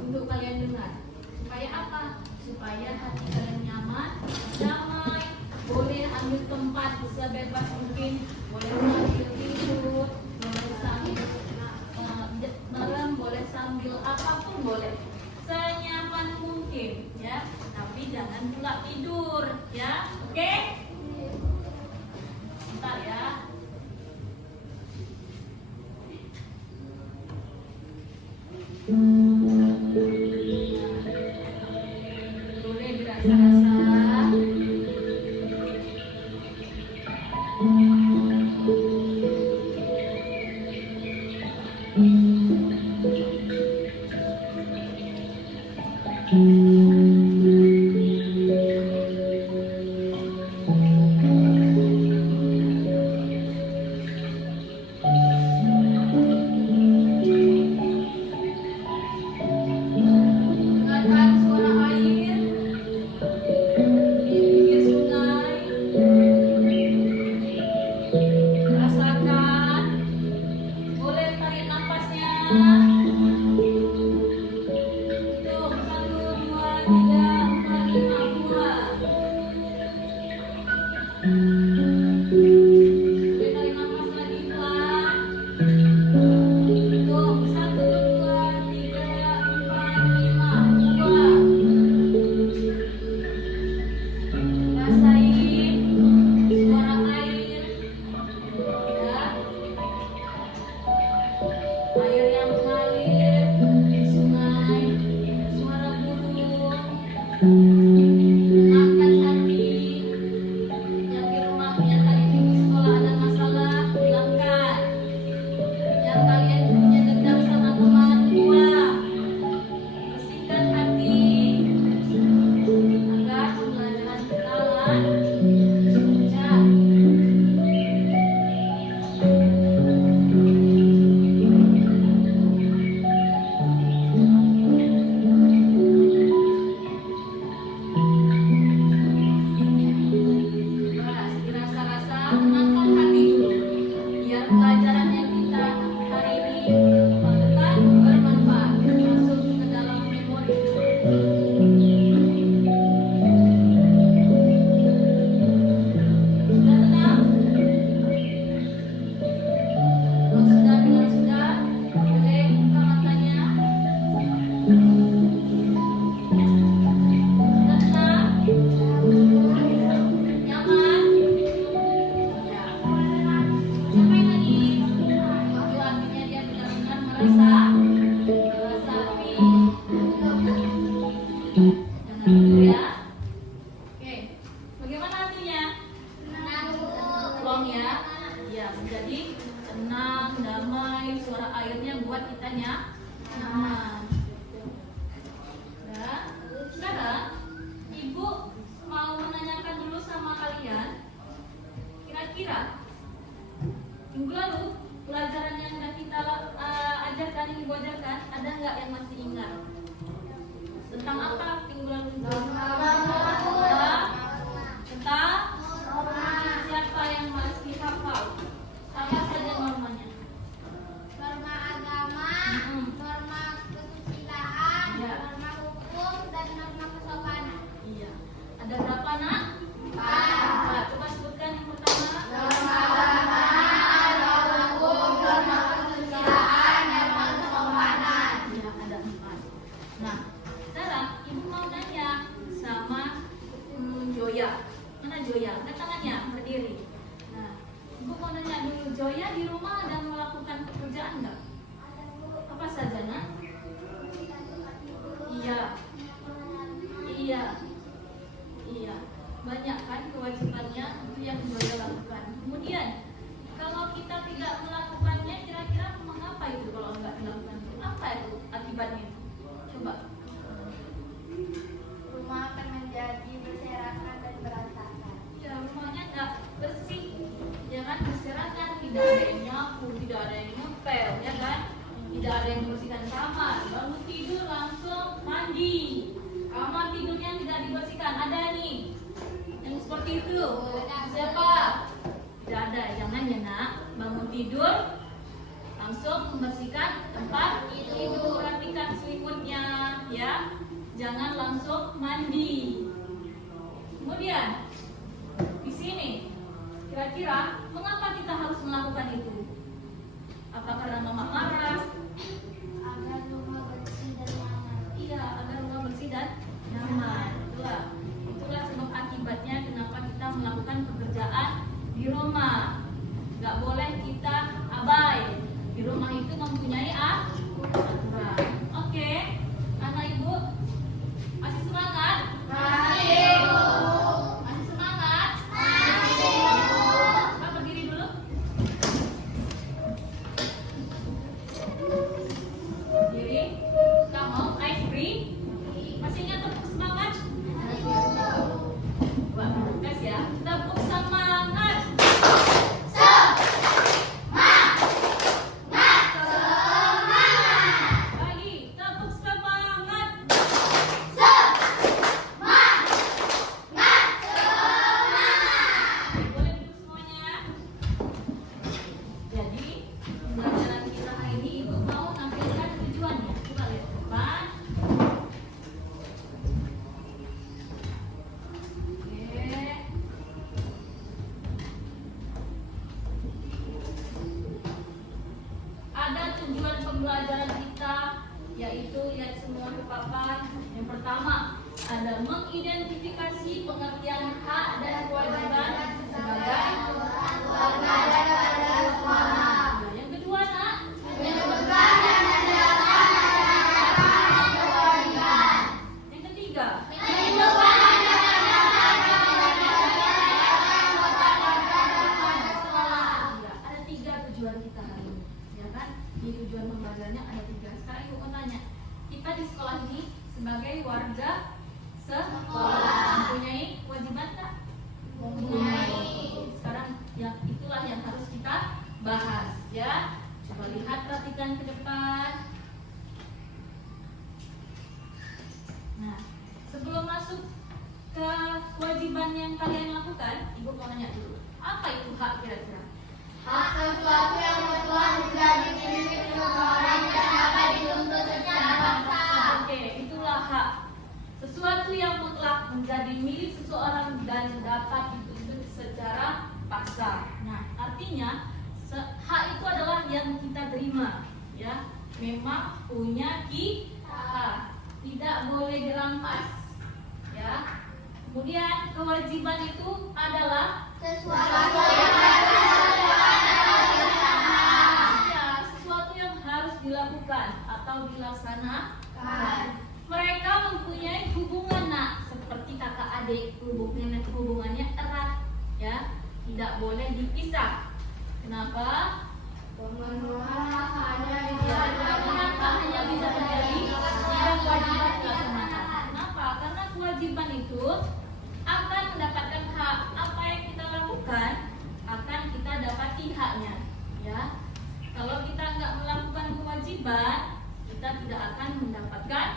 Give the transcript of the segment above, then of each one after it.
untuk kalian dengar. Supaya apa? Supaya hati kalian nyaman, damai, boleh ambil tempat sebebas mungkin, boleh sambil tidur, boleh sambil merem, boleh sambil apapun boleh, senyaman mungkin ya. Tapi jangan pula tidur ya, oke? Bentar ya. Boleh dirasa-rasa. Dengarkan suara air di pinggir sungai. Rasakan. Boleh tarik nafasnya. Hitung 1, 2, 3, 4, 5, buang. Boleh tarik nafas lagi pelan. Hitung 1, 2, 3, 4, 5, buang. Rasain suara air ya. Air yang mengalir di sungai, suara burung. Tenangkan hati. Yang di rumahnya tadi di sekolah ada masalah, hilangkan. Yang kalian punya dendam sama teman, buang. Bersihkan hati agar pembelajaran berjalan lancar. Bas, dirasa-rasa, tenangkan hati dulu. Biar pelajaran yang kita hari ini lakukan bermanfaat, masuk ke dalam memori. Sudah tenang? Kalau sudah, boleh buka matanya. Sudah tenang? Nyaman? Ya. Sampai tadi itu artinya dia benar-benar merasa resapi. Jangan dulu ya. Oke. Bagaimana artinya? Plong ya. Ya, menjadi tenang, damai, suara airnya buat kita nyaman. Ya. Sekarang Ibu mau menanyakan dulu sama kalian. Kira-kira minggu lalu pelajaran yang sudah kita ajarkan, Ibu ajarkan, ada nggak yang masih ingat? Tentang apa minggu lalu? Tentang siapa yang masih hafal? Apa saja normanya? Norma agama, norma kesusilaan, Ya. norma hukum, dan norma kesopanan. Iya. Ada berapa nak? 4. Nah, coba sebutkan yang pertama. Norma agama, norma hukum, norma kesusilaan, norma kesopanan. Ya, ada 4. Nah, sekarang Ibu mau nanya sama Joya. Mana Joya? Angkat tangannya, berdiri. Nah, Ibu mau nanya dulu, Joya di rumah ada melakukan pekerjaan nggak? Apa saja nak? Iya. Iya. Iya. Banyak kan kewajibannya itu yang Joya lakukan. Kemudian kalau kita tidak melakukannya, kira-kira mengapa itu kalau nggak dilakukan? Apa itu akibatnya? Coba. Rumah akan menjadi berserakan dan berantakan. Ya, rumahnya nggak bersih, ya kan, berserakan, tidak ada yang nyapu, tidak ada yang ngepel, ya kan, tidak ada yang membersihkan kamar, bangun tidur langsung mandi, kamar tidurnya tidak dibersihkan, ada nih yang seperti itu? Siapa? Tidak ada, jangan ya nak, bangun tidur langsung membersihkan tempat tidur. Perhatikan selimutnya, ya. Jangan langsung mandi. Kemudian di sini, kira-kira mengapa kita harus melakukan itu? Apa karena mama marah? Agar rumah bersih dan nyaman. Iya, agar rumah bersih dan nyaman. Itulah sebab akibatnya kenapa kita melakukan pekerjaan di rumah. Gak boleh kita abai. Di rumah itu mempunyai aturan. Oke, anak ibu masih semangat? Masih semangat? Coba berdiri dulu. Berdiri. Kamu ice cream? Masih ingat tepuk semangat? Wah, tes ya. Tepuk semangat. Lagi, tepuk semangat. Boleh duduk semuanya. Jadi, pembelajaran kita hari ini ibu mau nampilkan tujuannya. Coba lihat ke depan. Oke. Ada tujuan pembelajaran kita, yaitu lihat semua ke papan. Yang pertama, ada mengidentifikasi pengertian hak dan kewajiban sebagai Nah, yang kedua, nak, yang ketiga, Iya, ada 3 tujuan kita hari ini, ya kan? Di tujuan pembelajarannya ada 3. Sekarang ibu mau tanya, kita di sekolah ini sebagai warga sekolah mempunyai kewajiban tak? Mempunyai. Sekarang yang itulah yang harus kita bahas, ya. Coba lihat, perhatikan ke depan. Nah, sebelum masuk ke kewajiban yang kalian lakukan, ibu mau nanya dulu, apa itu hak kira-kira? Hak sesuatu yang bertuah menjadi milik seseorang dan dapat dituntut secara paksa. Oke, itulah hak. Sesuatu yang mutlak menjadi milik seseorang dan dapat dituntut secara paksa. Nah, artinya hak itu adalah yang kita terima, ya. Memang punya kita, tidak boleh dirampas, ya. Kemudian kewajiban itu adalah Sesuatu yang ya, sesuatu yang harus dilakukan atau dilaksanakan. Mereka mempunyai hubungan, nak, seperti kakak adik, hubungannya erat, ya, tidak boleh dipisah. Kenapa? pemenuhan hanya Ya, kenapa hanya bisa terjadi jika kewajiban dilaksanakan? Kenapa? Karena kewajiban itu akan mendapatkan hak. Apa yang kita lakukan akan kita dapati haknya, ya. Kalau kita nggak melakukan kewajiban, kita tidak akan mendapatkan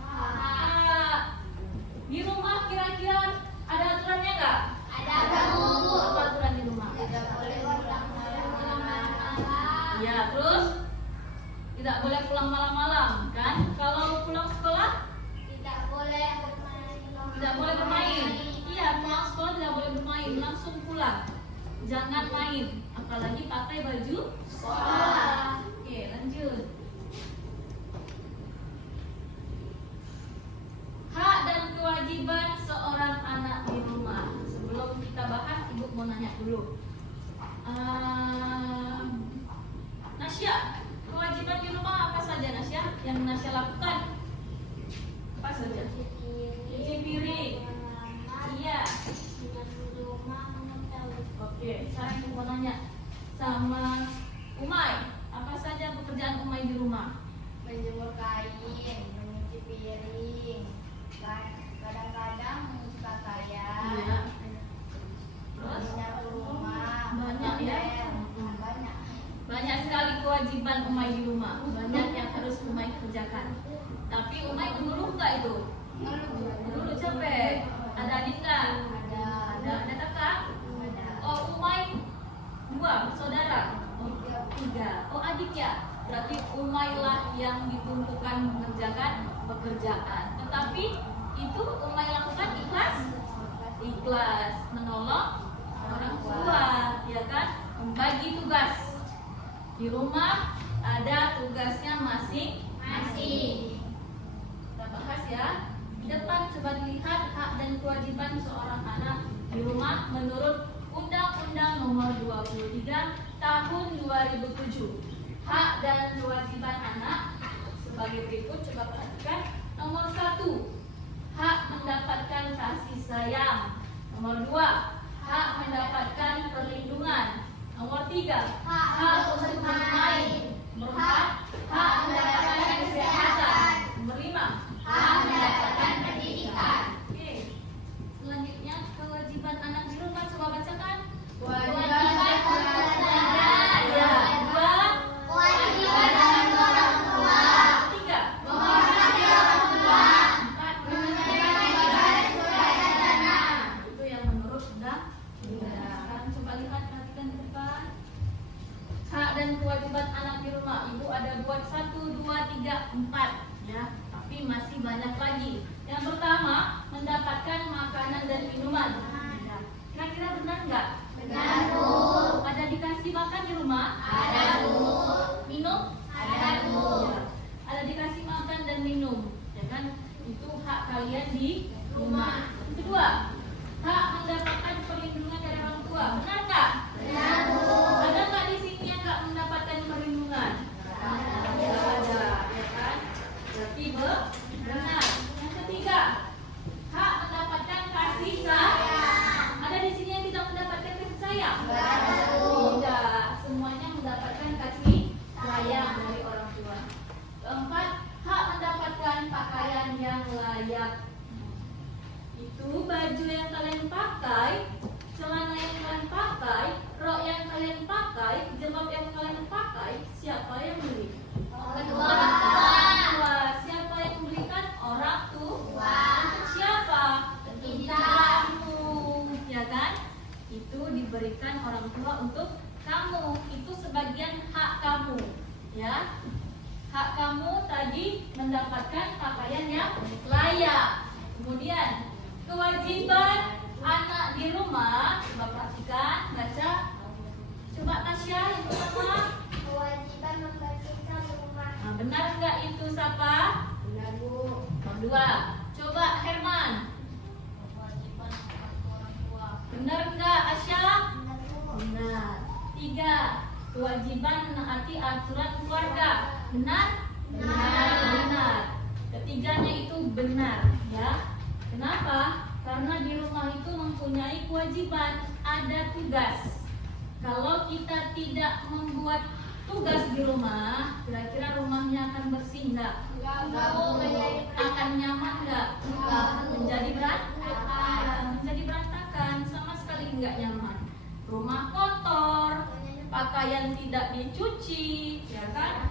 hak. Di rumah kira-kira ada aturannya nggak? Ada Bu. Apa aturan di rumah? Tidak boleh pulang malam-malam. Ya, terus tidak boleh pulang malam-malam, kan? Kalau pulang sekolah Tidak boleh bermain. tidak boleh bermain. Iya, pulang sekolah tidak boleh bermain, langsung pulang. Jangan main, apalagi pakai baju sekolah. Oke, lanjut. Hak dan kewajiban seorang anak di rumah. Sebelum kita bahas, ibu mau nanya dulu. Nasya, kewajiban di rumah apa saja, Nasya? Yang Nasya lakukan apa saja? Cuci piring. Iya. Oke, sekarang ibu mau nanya sama Umay, apa saja pekerjaan Umay di rumah? Menjemur kain, mencuci piring, kadang-kadang mencuci pakaian, Iya. Terus menyapu rumah, banyak ya? ngepel, banyak. Banyak sekali kewajiban Umay di rumah. Banyak yang harus Umay kerjakan. Tapi Umay mengeluh nggak itu? Mengeluh capek. Ada adik nggak? Ada. Ada kakak? Ada. Oh, Umay 2 saudara. Oh, 3. Oh, adik ya. Berarti Umaylah yang dituntukkan mengerjakan pekerjaan. Tetapi itu Umay lakukan ikhlas, ikhlas menolong orang tua, ya kan? Membagi tugas. Di rumah ada tugasnya masing-masing. Kita bahas ya. Di depan coba dilihat hak dan kewajiban seorang anak di rumah menurut Undang-Undang Nomor 23 Tahun 2007. Hak dan kewajiban anak sebagai berikut, coba perhatikan. Nomor 1, hak mendapatkan kasih sayang. Nomor 2, hak mendapatkan perlindungan. Nomor 3, hak untuk bermain. Nomor 4, hak mendapatkan kesehatan. Nomor 5, hak mendapatkan pendidikan. Oke. Selanjutnya kewajiban anak di rumah, coba bacakan. Kewajiban Ya, 2, kewajiban menantu orang tua, 3, menghormati orang tua, 4, menunaikan ibadah sesuai adanya. itu yang menurut sekarang coba lihat, perhatikan ke depan. Hak dan kewajiban anak di rumah, ibu ada buat 1, 2, 3, 4 ya, tapi masih banyak lagi. Yang pertama, mendapatkan makanan dan minuman. Ya. Kira-kira benar nggak? Benar, Bu. Ada dikasih makan di rumah? Ada, Bu. Minum? Ada, Bu. Ya. Ada dikasih makan dan minum, ya kan? Itu hak kalian di rumah. Yang kedua, hak mendapatkan perlindungan dari orang tua. Benar nggak? Benar, Bu. Ada nggak di sini yang nggak mendapatkan perlindungan? Nggak ada, ya kan? Berarti benar. Yang ketiga, hak mendapatkan kasih sayang. Ada di sini yang tidak mendapatkan kasih sayang? Tidak, semuanya mendapatkan kasih sayang dari orang tua. Keempat, hak mendapatkan pakaian yang layak. Itu baju yang kalian pakai, celana yang kalian pakai, rok yang kalian pakai, jilbab yang kalian pakai, siapa yang beli? Kedua Orang orang tua. Siapa yang memberikan? Orang tua. tua. Untuk siapa? Untuk Kita. kamu, ya kan? Itu diberikan orang tua untuk kamu. Itu sebagian hak kamu, ya. Hak kamu tadi mendapatkan pakaian yang layak. Kemudian kewajiban anak di rumah, coba perhatikan, baca. Coba Tasya yang pertama. Kewajiban membersihkan rumah. Nah, benar nggak itu Sapa? Benar, Bu. Nomor 2. Coba Herman. Kewajiban orang tua. Benar nggak Asya? Benar, Bu. Benar. 3. Kewajiban menaati aturan keluarga. Benar? Benar. Benar. Ketiganya itu benar, ya. Kenapa? Karena di rumah itu mempunyai kewajiban, ada tugas. Kalau kita tidak membuat tugas di rumah, kira-kira rumahnya akan bersih nggak? Enggak, Bu. Akan nyaman nggak? Enggak. Menjadi berantakan. Menjadi berantakan, sama sekali nggak nyaman. Rumah kotor, pakaian tidak dicuci, ya kan?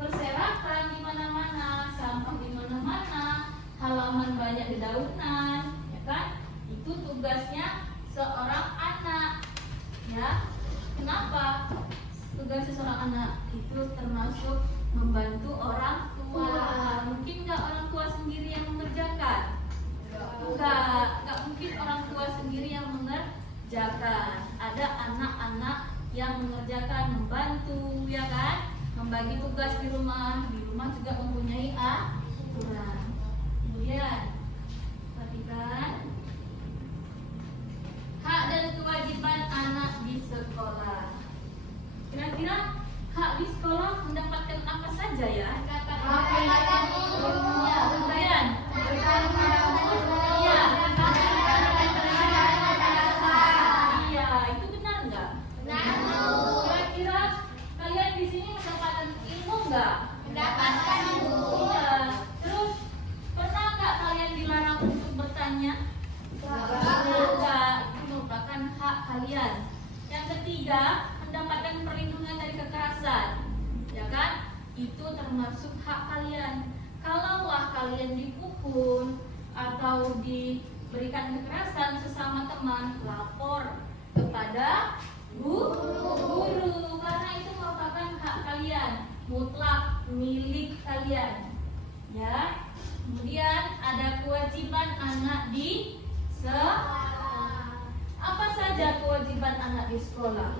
Berserakan di mana-mana, sampah di mana-mana, halaman banyak dedaunan, ya kan? Itu tugasnya seorang anak, ya. Kenapa? Tugas seorang anak itu termasuk membantu orang tua. Mungkin nggak orang tua sendiri yang mengerjakan? Nggak mungkin orang tua sendiri yang mengerjakan. Ada anak-anak yang mengerjakan, membantu, ya kan? Membagi tugas di rumah. Di rumah juga mempunyai aturan. Kemudian, perhatikan hak dan kewajiban anak di sekolah. Kira-kira hak di sekolah mendapatkan apa saja ya? Mendapatkan ilmu. Ya, kemudian iya, iya, itu benar nggak? Benar, Bu. Kira-kira kalian di sini mendapatkan ilmu nggak? Mendapatkan, Bu. Iya. Terus pernah nggak kalian dilarang untuk bertanya? Enggak, itu merupakan hak kalian. Yang ketiga, mendapatkan perlindungan dari kekerasan, ya kan? Itu termasuk hak kalian. Kalaulah kalian dipukul atau diberikan kekerasan sesama teman, lapor kepada Guru. Karena itu merupakan hak kalian, mutlak milik kalian. Ya. Kemudian ada kewajiban anak di sekolah. Apa saja kewajiban anak di sekolah?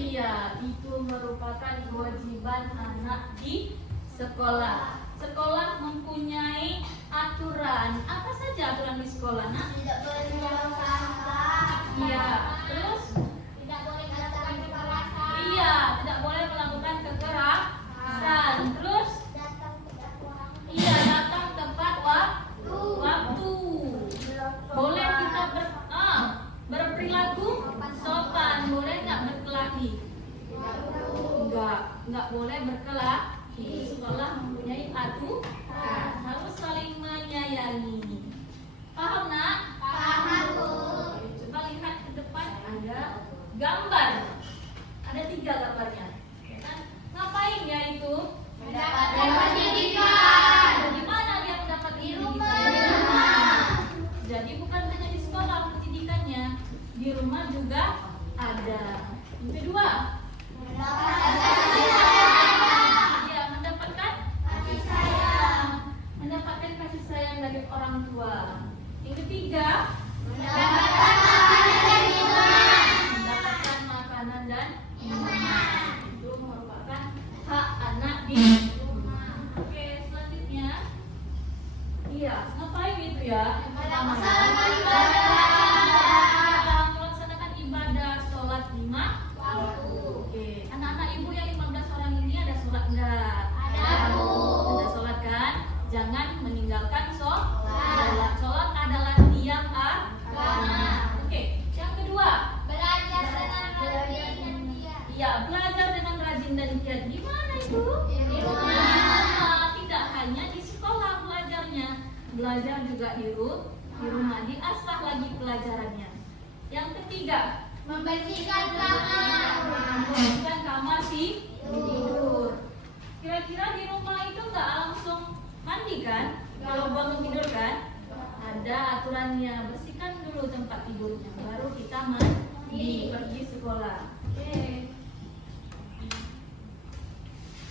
Iya, itu merupakan kewajiban anak di sekolah. Sekolah mempunyai aturan. Apa saja aturan di sekolah, Nak? Tidak boleh membuang sampah. Iya, terus? Tidak boleh melakukan kekerasan. Iya, tidak boleh melakukan kekerasan. Terus? Datang tepat waktu. Iya, datang tepat waktu. Boleh kita berperilaku sopan. Boleh nggak berkelahi? Nggak boleh berkelahi. Sekolah mempunyai aturan, harus saling menyayangi. Paham, Nak? Paham, Bu. Coba lihat ke depan, ada gambar. Ada 3 gambarnya. Ya kan? Ngapain ya itu? Mendapatkan pendidikan. Di mana dia mendapat Di pendidikan? rumah. Jadi bukan hanya di sekolah pendidikannya, di rumah juga ada. Yang kedua, ya mendapatkan Kasih sayang. mendapatkan kasih sayang dari orang tua. Yang ketiga, Mendapatkan makanan dan minuman. mendapatkan makanan dan Minuman. itu merupakan hak anak di rumah. Oke, selanjutnya, iya, ngapain itu ya? Yang pertama, Melaksanakan ibadah. melaksanakan ibadah sholat 5 Waktu. Oke, anak-anak ibu yang 15 orang ini ada sholat enggak? Ada, Bu. Ada sholat kan? Jangan meninggalkan sholat. Sholat. Sholat adalah tiap agama. Oke, yang kedua, Belajar dengan rajin dan giat. iya belajar dengan rajin dan giat. Di mana itu? Di rumah. Tidak hanya di sekolah belajarnya, belajar juga di rumah. Diasah lagi pelajarannya. Yang ketiga, Membersihkan kamar. membersihkan kamar tidur. Kira-kira di rumah itu nggak langsung mandi kan? Kalau bangun tidur kan? Ada aturannya. Bersihkan dulu tempat tidurnya, baru kita mandi pergi sekolah. Oke.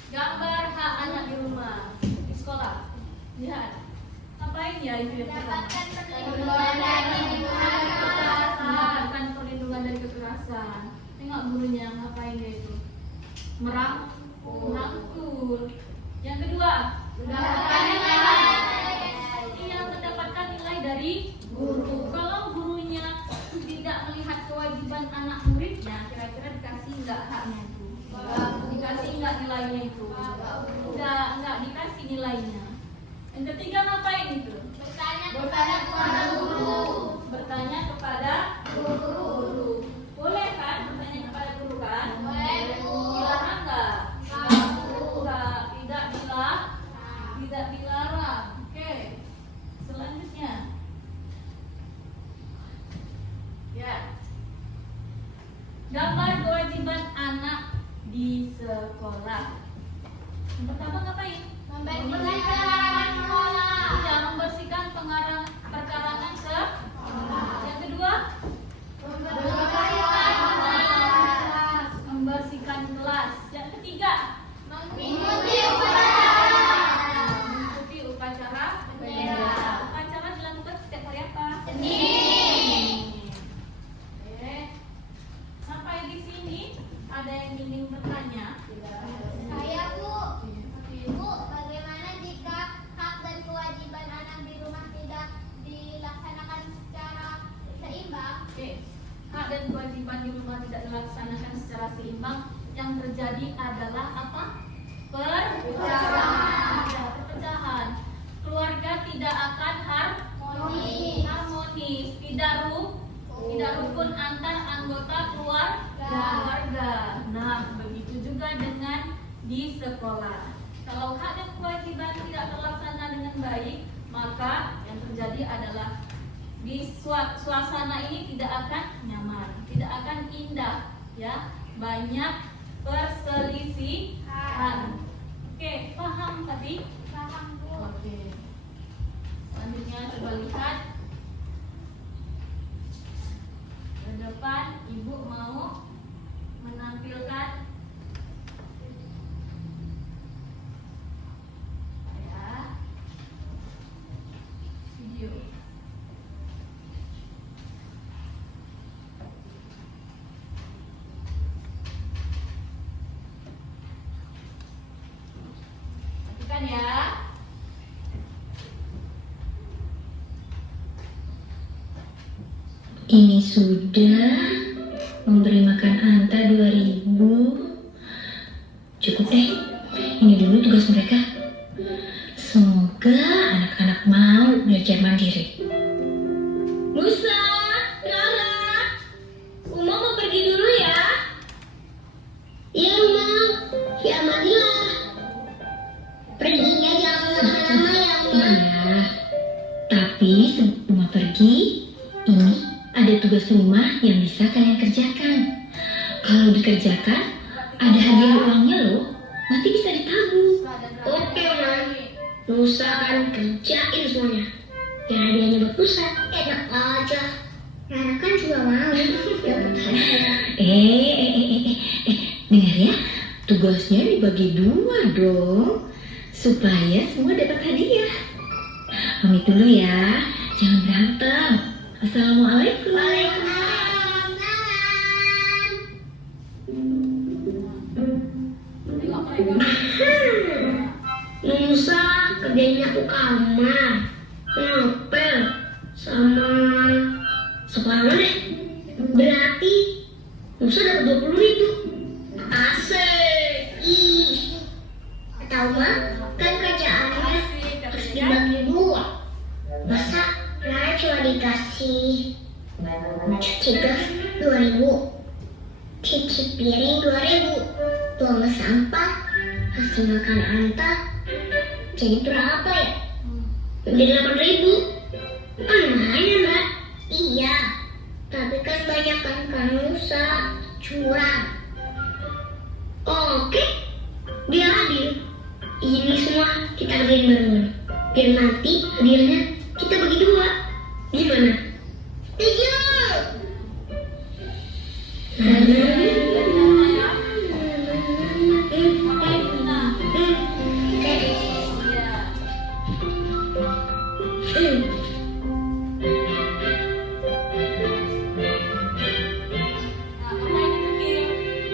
Gambar hak anak di rumah di sekolah. Lihat. Ngapain ya itu yang pertama? Mendapatkan perlindungan dari kekerasan. Mendapatkan perlindungan dari kekerasan. Tengok gurunya ngapain dia itu? Merangkul. Yang kedua, Mendapatkan nilai. ia mendapatkan nilai dari guru. Kalau gurunya tidak melihat kewajiban anak muridnya, kira-kira dikasih nggak haknya itu? Dikasih nggak nilainya itu? Nggak dikasih nilainya. Yang ketiga ngapain itu? Bertanya kepada guru. Bertanya kepada guru. Boleh kan bertanya kepada guru kan? Boleh, Bu. Dilarang nggak? Nggak, tidak dilarang. Oke. Selanjutnya. Ya. Gambar kewajiban anak di sekolah. Yang pertama ngapain? Membersihkan perkarangan sekolah. Ya, membersihkan perkarangan sekolah. Yang kedua, membersihkan kelas. Yang ketiga, Mengikuti upacara. mengikuti upacara Bendera. Upacara dilakukan setiap hari apa? Senin. Oke. Sampai di sini ada yang ingin bertanya? Saya, Bu. Bu, bagaimana jika hak dan kewajiban anak di rumah tidak dilaksanakan secara seimbang? Oke. Hak dan kewajiban di rumah tidak dilaksanakan secara seimbang. Yang terjadi adalah apa? Perpecahan. Ya, perpecahan. Keluarga tidak akan harmonis, tidak rukun antar anggota keluarga. Nah, begitu juga dengan di sekolah. Kalau hak dan kewajiban tidak terlaksana dengan baik, maka yang terjadi adalah di suasana ini tidak akan nyaman, tidak akan indah, ya, banyak perselisihan. Oke, paham tadi? sekarang, Bu. Oke. Selanjutnya coba lihat ke depan. Ibu mau menampilkan video. Perhatikan ya. Ini sudah memberi makan Anta 2000. Cukup deh. Ini dulu tugas mereka. Semoga anak-anak mau belajar mandiri. Musa, Rara, Uma mau pergi dulu ya. Iya, Ma. Ya, Madila. Perginya jangan lama-lama ya, Ma. Iya. Tapi sebelum Uma pergi, ini ada tugas rumah yang bisa kalian kerjakan. Kalau dikerjakan, ada hadiah uangnya loh. Nanti bisa ditabung. Oke, Ma. Nusa akan kerjain semuanya. Ya hadiahnya buat Nusa. Enak aja. Rara kan juga mau dapat hadiah. Dengar ya. Tugasnya dibagi 2 dong. Supaya semua dapat hadiah. Pamit dulu ya. Jangan berantem. Assalamualaikum. Waalaikumsalam. Tengok mereka. Nusa kerjanya aku kamar, ngepel, sama sekolah deh. Berarti Nusa dapat 20.000. Asik. Ih. Tahu mah, kan kerjaannya harus dibagi 2. Masa Rara cuma dikasih cuci gas 2.000, cuci piring 2.000, buang sampah, kasih makan Anta, jadi berapa ya? Jadi 8.000. Lumayan, Mbak. Iya, tapi kan banyak kan Nusa curang. Oke, biar adil. Ini semua kita kerjain bareng-bareng. Biar nanti hadiahnya kita bagi 2. Gimana? Setuju.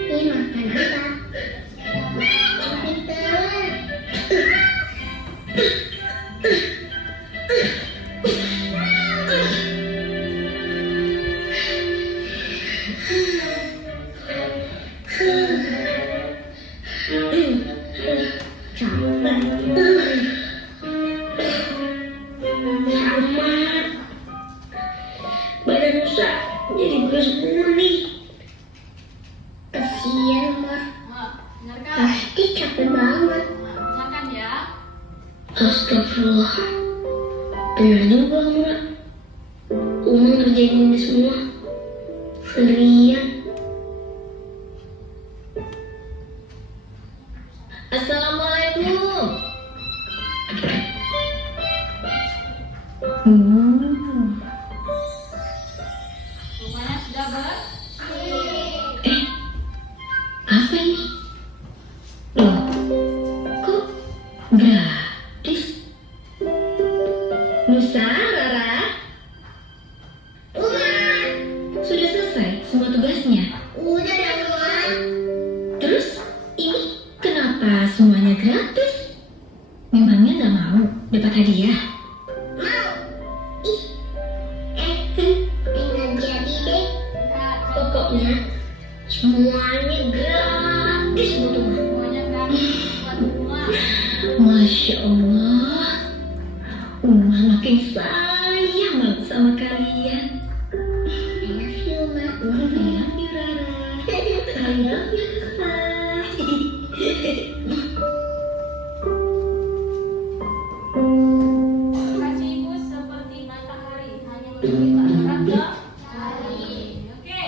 Ini makan apa? Pintar. Badan Nusa jadi bekas nih. Kasian mah, Dengarkan. pasti capek banget. Dengarkan ya. Astagfirullah. Benar juga Mura. Uma ngerjain ini semua sendirian. Assalamualaikum. Rumahnya sudah bersih. Apa ini? Loh, kok gratis? Nusa, Rara? Sudah selesai semua tugasnya? Udah dong, Ma. Terus, ini kenapa semuanya gratis? Memangnya nggak mau dapat hadiah? Mau. Ih, nggak jadi deh. Pokoknya semuanya gratis buat Uma. Semuanya gratis buat rumah. Masya Allah, Uma makin sayang banget sama kalian. I love you, Ma. I love you, Rara. I love you, Nusa. Kasih ibu seperti matahari, hanya berkibar ke hari. Oke,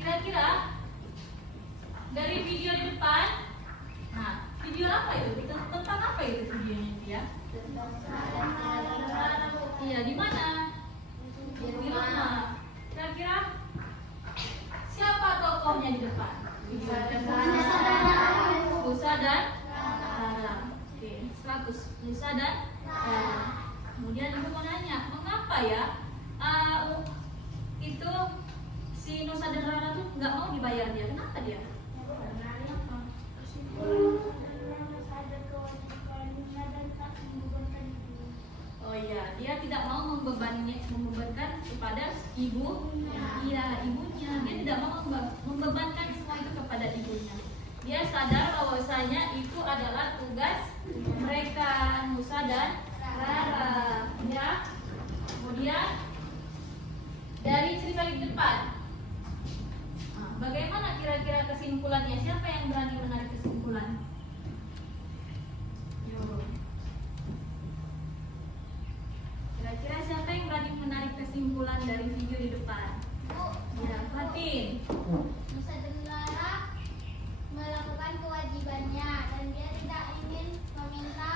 kira-kira dari video di depan, nah video apa itu? Tentang apa itu videonya dia? Iya, di mana? Ya, di rumah. Kira-kira siapa tokohnya di depan? Musa dan Rara. Oke, 100. Musa dan Rara. Kemudian ibu mau nanya, mengapa ya itu si Nusa dan Rara tuh nggak mau dibayar dia? Kenapa dia? Oh iya, dia tidak mau membebankan kepada ibu, iya ibunya. Dia tidak mau membebankan semua itu kepada ibunya. Dia sadar bahwasanya itu adalah tugas mereka, Musa dan Rara. Ya. Kemudian dari cerita di depan, bagaimana kira-kira kesimpulannya? Siapa yang berani menarik kesimpulan? Kira-kira siapa yang berani menarik kesimpulan dari video di depan? Ya, Fatin. Nusa dan Rara melakukan kewajibannya dan dia tidak ingin meminta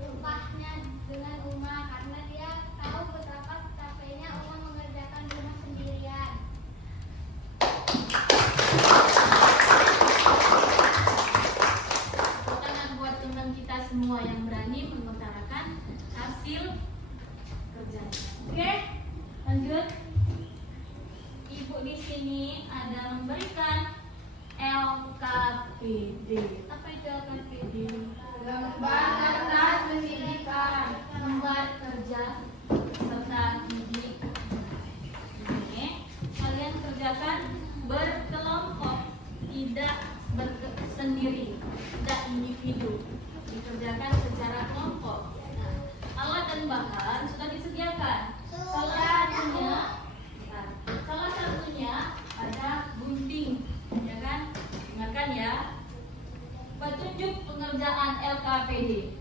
upahnya dengan Uma karena dia tahu betapa capeknya Uma mengerjakan rumah sendirian. Tepuk tangan buat teman kita semua yang berani mengutarakan hasil kerjanya. Oke, lanjut. Ibu di sini ada memberikan LKPD. Apa itu LKPD? Lembar kertas pendidikan. Lembar kerja serta didik. Ini kalian kerjakan berkelompok, tidak sendiri, tidak individu. Dikerjakan secara kelompok. Nah, alat dan bahan sudah disediakan. Salah satunya ada gunting, ya kan? Ingatkan ya. Petunjuk pengerjaan LKPD.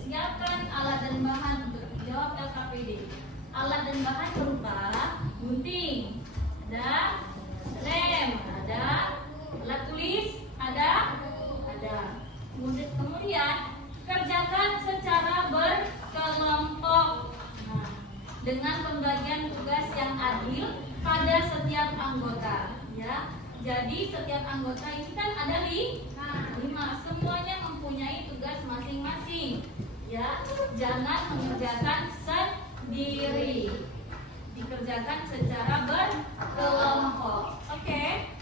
Siapkan alat dan bahan untuk menjawab LKPD. Alat dan bahan berupa gunting, ada lem, ada alat tulis, ada. Kemudian kerjakan secara berkelompok. Nah, dengan pembagian tugas yang adil pada setiap anggota, ya. Jadi setiap anggota ini kan ada 5, semuanya mempunyai tugas masing-masing, ya. Jangan mengerjakan sendiri, dikerjakan secara berkelompok. Oke.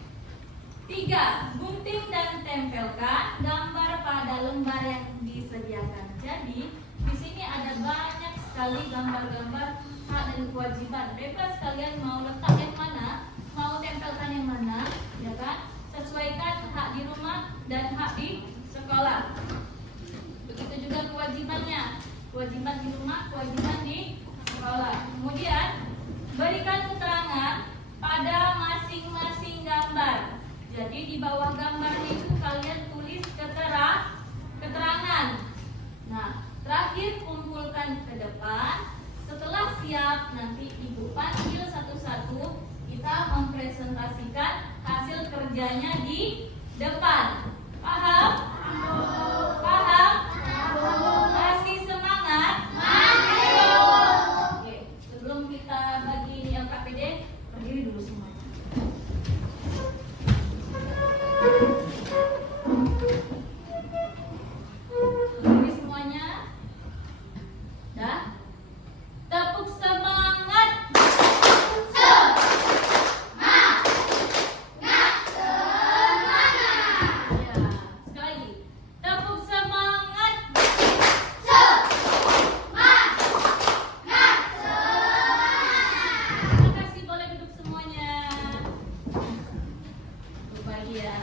3. Gunting dan tempelkan gambar pada lembar yang disediakan. Jadi di sini ada banyak sekali gambar-gambar hak dan kewajiban. Bebas kalian mau letak yang mana, mau tempelkan yang mana, ya kan? Sesuaikan hak di rumah dan hak di sekolah. Begitu juga kewajibannya. Kewajiban di rumah, kewajiban di sekolah. Kemudian berikan keterangan pada masing-masing gambar. Jadi di bawah gambar itu kalian tulis keterangan. Nah, terakhir kumpulkan ke depan. Setelah siap, nanti ibu panggil satu-satu. Kita mempresentasikan hasil kerjanya di depan. Paham? Paham? Masih semangat? Oke, sebelum kita bagi LKPD, berdiri dulu semua. Berdiri semuanya. Dah? Tepuk semangat. Ya, sekali lagi. Tepuk semangat. Terima kasih, boleh duduk semuanya. Duduk lagi ya.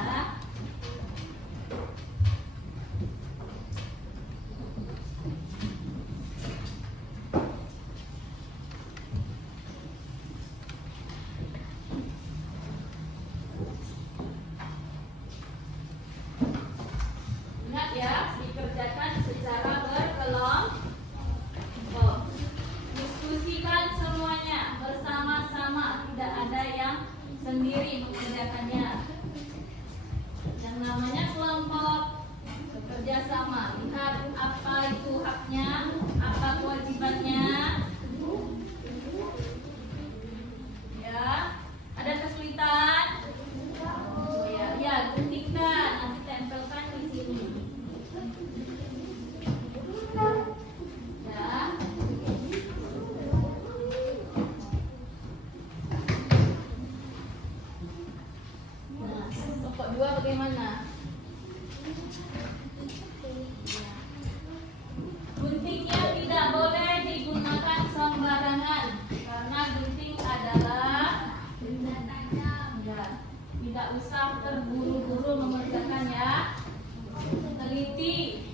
Ingat ya, dikerjakan secara berkelompok. Diskusikan semuanya bersama-sama, tidak ada yang sendiri mengerjakannya. Yang namanya kelompok, bekerja sama. Lihat apa itu haknya, apa bagaimana? Guntingnya tidak boleh digunakan sembarangan karena gunting adalah benda tajam. Ya, tidak usah terburu-buru mengerjakan ya. Teliti.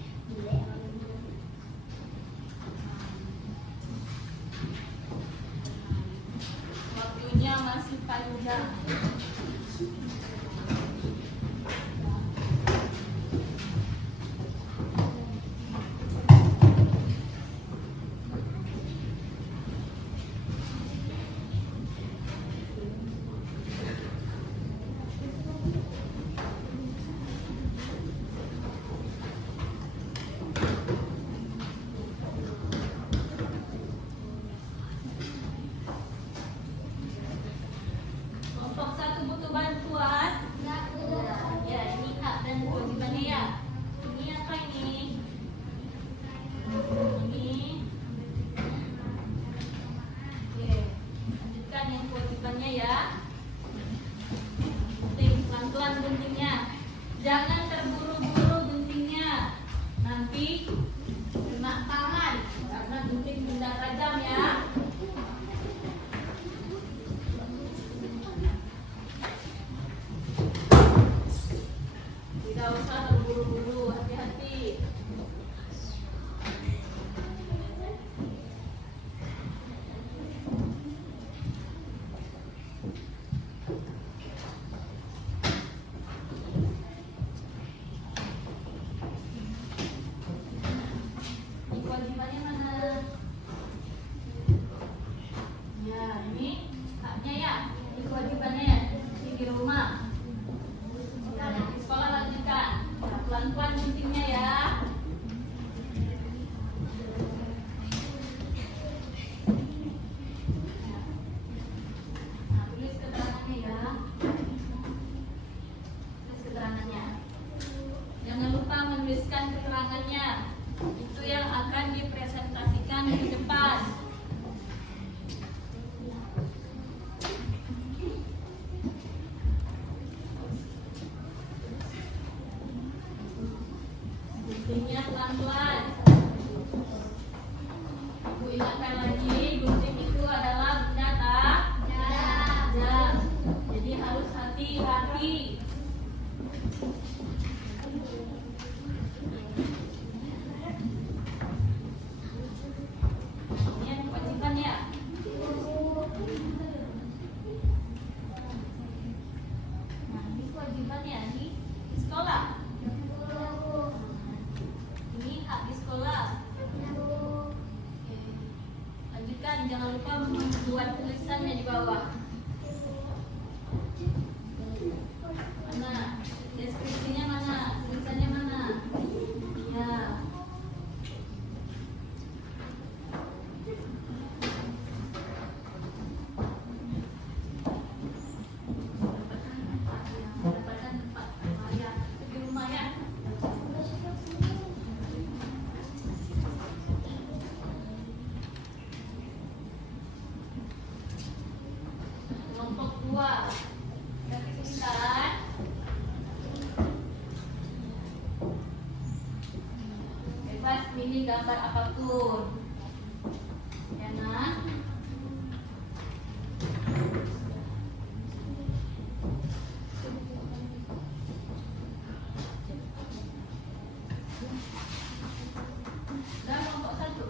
Waktunya masih panjang. Kelompok 1 butuh bantuan. Ya, ini hak dan kewajibannya ya. Ini apa ini? Ini. Oke, lanjutkan yang kewajibannya ya. Pelan-pelan guntingnya. Jangan terburu-buru guntingnya. Nanti kena tangan karena gunting benda tajam ya. Tidak usah terburu-buru, hati-hati. Ini kewajibannya mana? Ya, ini haknya ya. Ini kewajibannya ya. Ini di rumah. Di sekolah lanjutkan. Nah, pelan-pelan guntingnya ya. Nah, tulis keterangannya ya. Tulis keterangannya. Jangan lupa menuliskan keterangannya. Itu yang akan dipresentasikan di depan. Guntingnya pelan-pelan. Ibu ingatkan lagi, gunting itu adalah benda tajam. Jadi harus hati-hati. Ini yang kewajiban ya. Nah, ini kewajibannya di sekolah. Ini hak di sekolah. Oke. Lanjutkan, jangan lupa membuat tulisannya di bawah. Mana? Deskripsinya mana? Tulisannya mana? Ya. Dapatkan tempat. Ya, di rumah ya. Kelompok 2. Perhatikan. Bebas pilih gambar apapun. Ya nak? Dan kelompok 1.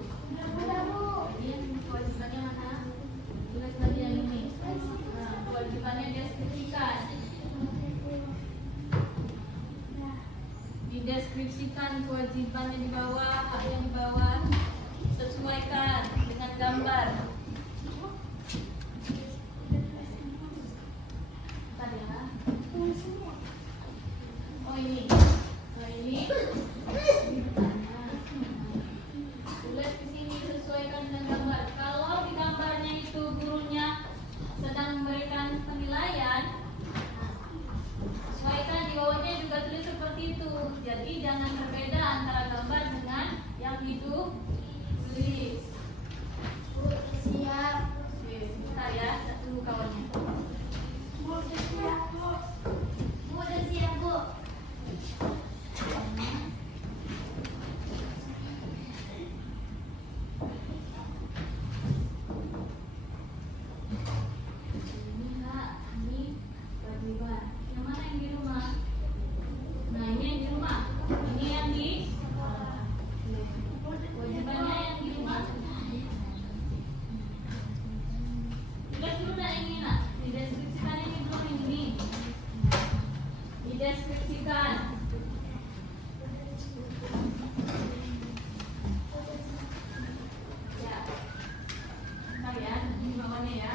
Ini yang kewajibannya mana? Tulis lagi yang ini. Nah, kewajibannya deskripsikan. Dideskripsikan kewajibannya di bawah, hak yang di bawah. Sesuaikan dengan gambar. Bentar ya. Oh ini. Nah ini. Tulis di sini sesuaikan dengan gambar. Kalau di gambarnya itu gurunya sedang memberikan penilaian, sesuaikan di bawahnya juga tulis seperti itu. Jadi jangan berbeda antara gambar dengan yang itu tulis. Bu, siap. Oke, sebentar ya, satu kawannya. Bu, udah siap, Bu. Bu, udah siap, Bu. Dideskripsikan. Ya. Bentar ya, ini bawahnya ya.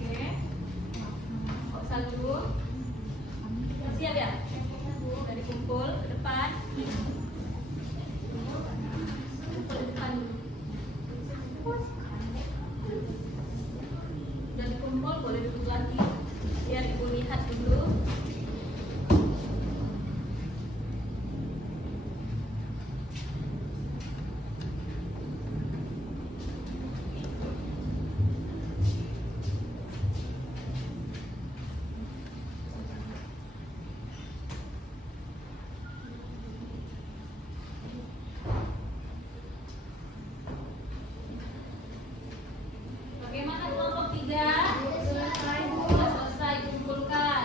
Oke. Fokus dulu. Siap ya? Udah dikumpul ke depan. Kumpul ke depan dulu. Udah dikumpul, boleh duduk lagi. Biar ibu lihat dulu. Bagaimana kelompok 3? Sudah selesai kumpulkan.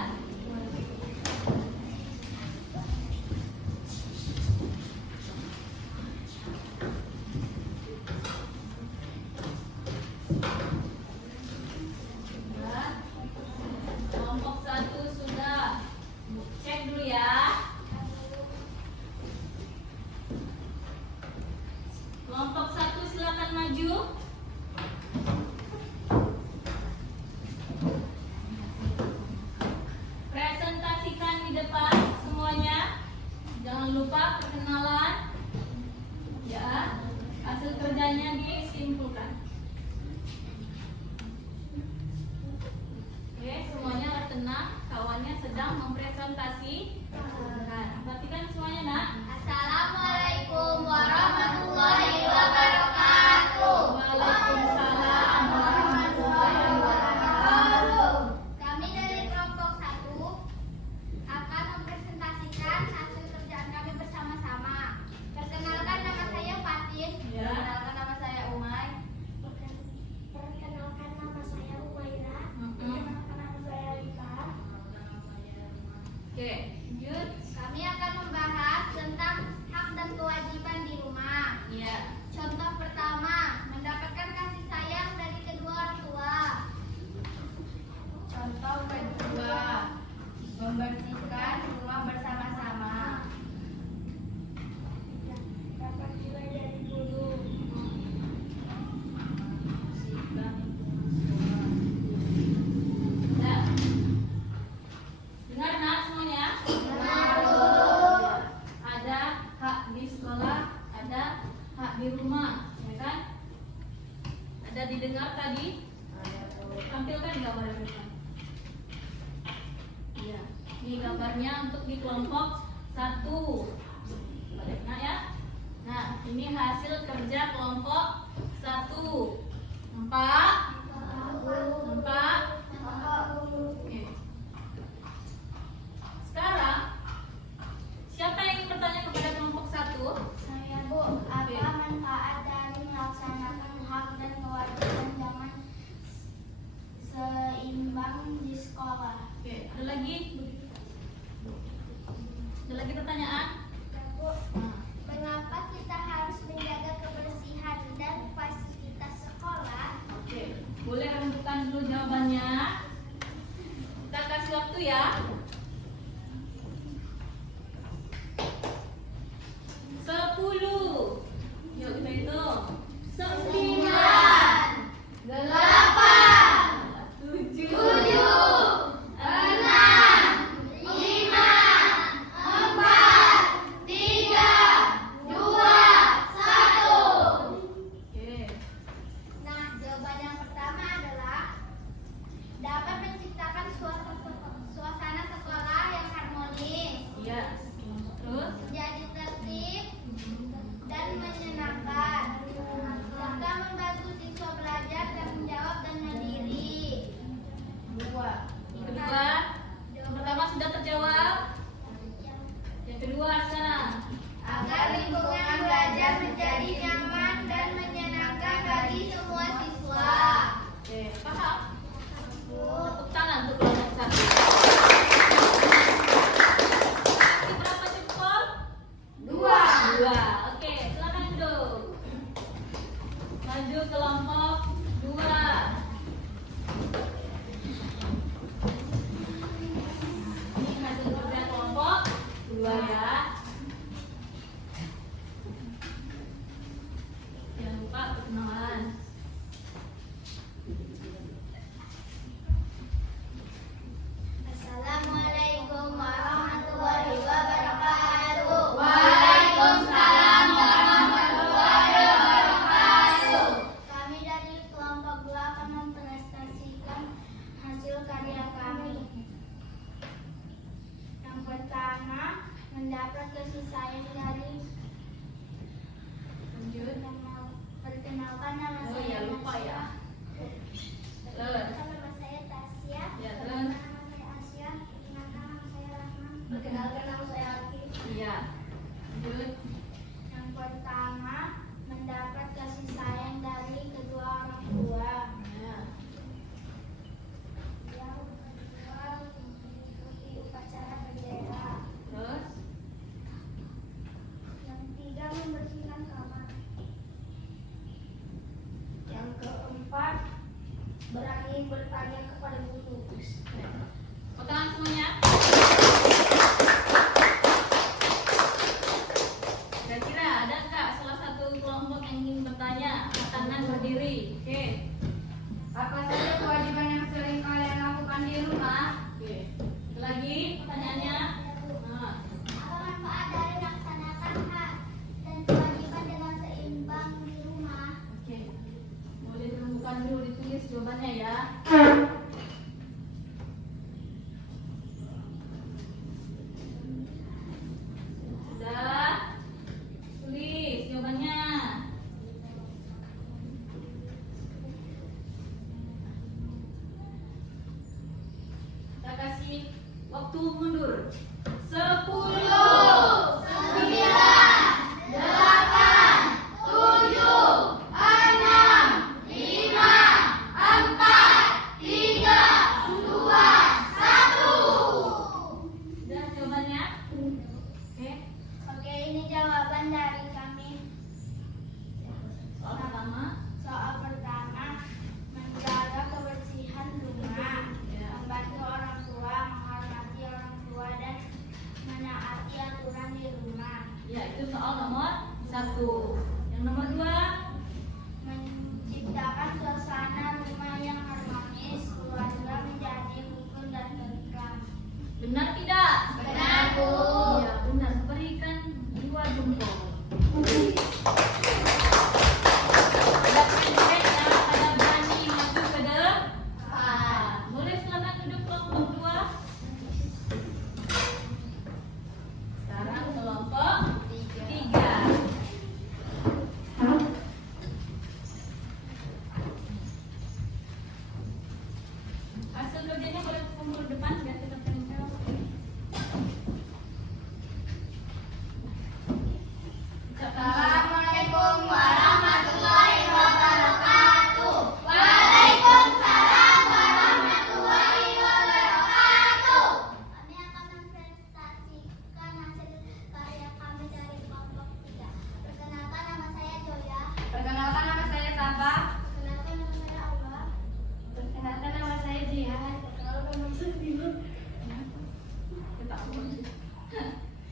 Sudah. Kelompok 1 sudah. Cek dulu ya. Kelompok 1 silakan maju. Presentasikan di depan semuanya. Jangan lupa perkenalan. Ya, hasil kerjanya disimpulkan. Oke, semuanya harus tenang. Kawannya sedang mempresentasikan. Perhatikan semuanya, Nak. Assalamualaikum warahmatullahi wabarakatuh. Waalaikumsalam warahmatullahi wabarakatuh. Kami dari kelompok 1 akan mempresentasikan hasil kerjaan kami bersama-sama. Perkenalkan, nama saya Fatin. Ya. Perkenalkan, nama saya Umay. Perkenalkan, nama saya Umaira. Perkenalkan, nama saya Rika. Oke, lanjut. Kami akan membahas tentang hak dan kewajiban di rumah. Iya. Contoh pertama, mendapatkan kasih sayang dari kedua orang tua. Contoh kedua, membersihkan rumah bersama-sama. Dapat juga dari guru. Ya. Dengar, Nak, semuanya? Ada hak di sekolah, ada hak di rumah, ya kan? Ada didengar tadi? Tampilkan gambar di depan. Iya. Ini gambarnya untuk di kelompok 1. Balik, Nak, ya. Nah, ini hasil kerja kelompok 1. Nampak? Nampak? Oke. Sekarang siapa yang ingin bertanya kepada kelompok 1? Saya Bu, apa manfaat dari melaksanakan hak dan kewajiban zaman seimbang di sekolah? Oke, ada lagi? Ada lagi pertanyaan? Ya, Bu, Nah, mengapa kita harus menjaga kebersihan dan fasilitas sekolah? oke, boleh renungkan dulu jawabannya. Kita kasih waktu ya. 10. Yuk kita hitung. 9, 8, 7, Oke. Nah, jawaban yang pertama adalah dapat menciptakan suasana sekolah yang harmonis, Iya. Terus? jadi tertib dan menyenangkan, serta membantu siswa belajar dan menjawab dan mandiri. Kedua, yang pertama sudah terjawab. Yang kedua sekarang. Agar lingkungan belajar menjadi nyaman. Paham? Tepuk tangan untuk kelompok 1. Kasih berapa jempol? 2. Oke, silakan duduk. Maju kelompok 2. Ini hasil kerja kelompok 2 ya. Jangan lupa perkenalan. Assalamualaikum warahmatullahi wabarakatuh. Waalaikumsalam warahmatullahi wabarakatuh. Kami dari kelompok 2 akan mempresentasikan hasil karya kami. Yang pertama, mendapat kasih sayang dari Lanjut. perkenalkan nama Oh saya ya, lupa ya. Terus. Nama saya Tasya. Ya, terus. Nama saya Asya. Perkenalkan nama saya Rahman. Perkenalkan nama saya Alki. Iya. Lanjut. Yang pertama, mendapat kasih sayang dari kedua orang tua. Ya. Yang kedua, mengikuti upacara bendera. Terus. Yang ketiga, membersihkan kamar. Yang keempat, berani bertanya kepada guru. Tepuk tangan semuanya. Kira-kira ada nggak salah satu kelompok yang ingin bertanya? Angkat tangan berdiri. Oke. Apa saja kewajiban yang sering kalian lakukan di rumah? Oke. Satu lagi pertanyaannya. Nah. Apa manfaat dari melaksanakan hak dan kewajiban dengan seimbang di rumah? Oke. Boleh dirembukan dulu, ditulis jawabannya ya. Sudah. Tulis jawabannya. Kita kasih waktu mundur. 10. 5, 4, 3, 2, 1. Sudah jawabannya? Oke. Oke, ini jawaban dari kami. Soal pertama. Soal pertama, menjaga kebersihan rumah, Ya. membantu orang tua, menghormati orang tua, dan menaati aturan di rumah. Ya, itu soal nomor 1. Yang nomor 2. Menciptakan suasana rumah yang harmonis, keluarga menjadi rukun dan tentram. Benar tidak? Benar, Bu. Ya, benar. Berikan 2 jempol. Ada keren ya, ada berani maju ke depan. Boleh silakan duduk kelompok 2. Sekarang kelompok 3. Hasil kerjanya boleh kumpul depan biar kita tempel. Assalamualaikum warahmatullahi wabarakatuh. Waalaikumsalam warahmatullahi wabarakatuh. Kami akan mempresentasikan hasil karya kami dari kelompok 3. Perkenalkan nama saya Joya. Perkenalkan nama saya Sabah. Perkenalkan nama saya Aula. Perkenalkan nama saya Jihan. Perkenalkan nama saya Bima. Ketahuan.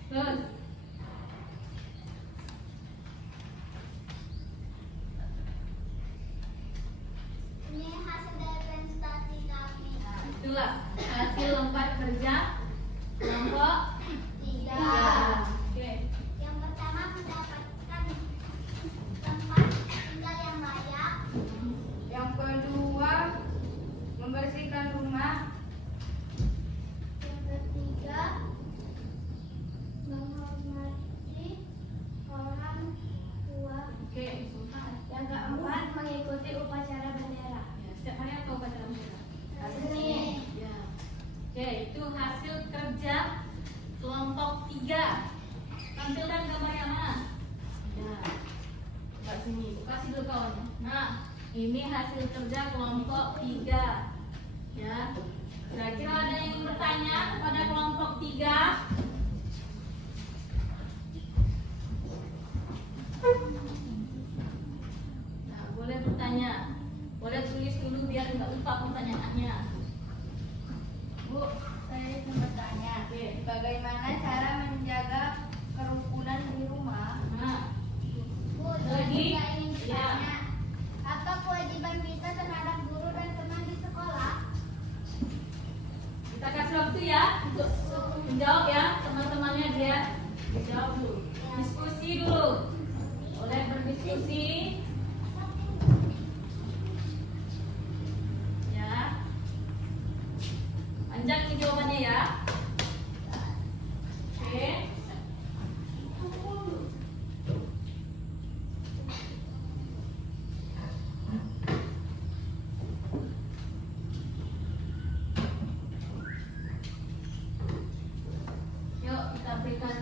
Terus. Ini hasil dari presentasi kami. Nah, itulah hasil lompat kerja kelompok 3. 3. Oke. Yang pertama, mendapatkan tempat tinggal yang layak. Yang kedua, membersihkan rumah. Yang ketiga, menghormati orang tua. Oke, sultan. Yang keempat, mengikuti upacara bendera. Ya, setiap hari apa upacara bendera? Senin. Ya. Oke, itu hasil kerja kelompok 3. Tampilkan gambarnya mana? Ya. Enggak sini. Kasih dulu kawannya. Nah, Ini hasil kerja kelompok 3. Ya. Kira-kira ada yang bertanya kepada kelompok 3? Nah, boleh bertanya. Boleh tulis dulu biar nggak lupa pertanyaannya. Bu, Saya ingin bertanya, bagaimana cara menjaga kerukunan di rumah? nah, Bu, Lagi? saya ingin Ya. bertanya, apa kewajiban kita terhadap guru dan teman di sekolah? kita kasih waktu ya untuk menjawab ya, teman-temannya dia dijawab dulu. Diskusi dulu. Boleh berdiskusi. Ya. Panjang nih jawabannya ya. Oke. Yuk kita berikan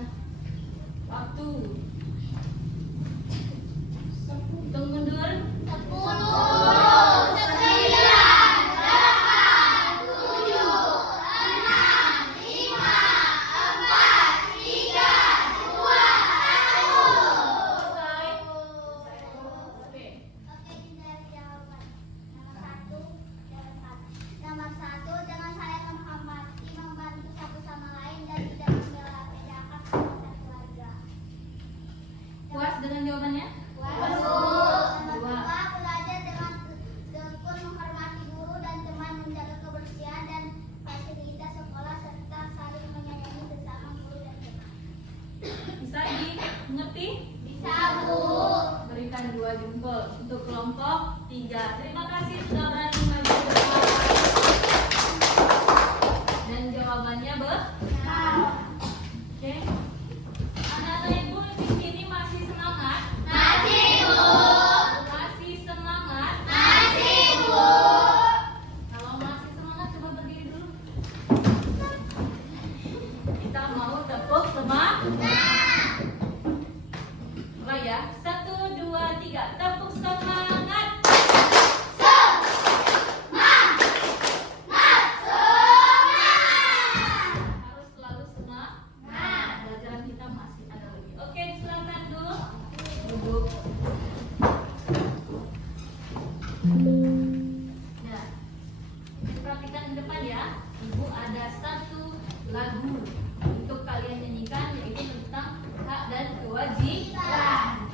waktu. Hitung mundur. 10, 9, 8, 7, 6, 5, 4, 3, 2, 1. Oke. Oke, kita jawaban. Nomor satu, jangan saling menghormati, membantu satu sama lain dan tidak membeda-bedakan anggota keluarga. Puas dengan jawabannya? Nomor dua, Dua. belajar dengan tekun menghormati guru dan teman, menjaga kebersihan dan fasilitas sekolah serta saling menyayangi sesama guru dan teman. Bisa dimengerti? Bisa, Bu. Berikan 2 jempol untuk kelompok 3. Terima kasih sudah berani maju ke depan. Dan jawabannya benar. Oke. Anak-anak ibu di sini masih semangat? Masih, Bu. Masih semangat? Masih, Bu. Kalau masih semangat coba berdiri dulu. Kita mau tepuk semangat. Mulai ya. 1, 2, 3. Tepuk semangat. Harus selalu semangat. Pelajaran kita masih ada lagi. Oke, silakan dulu. Duduk. Nah, perhatikan di depan ya. Ibu ada satu lagu untuk kalian nyanyikan, yaitu tentang hak dan kewajiban.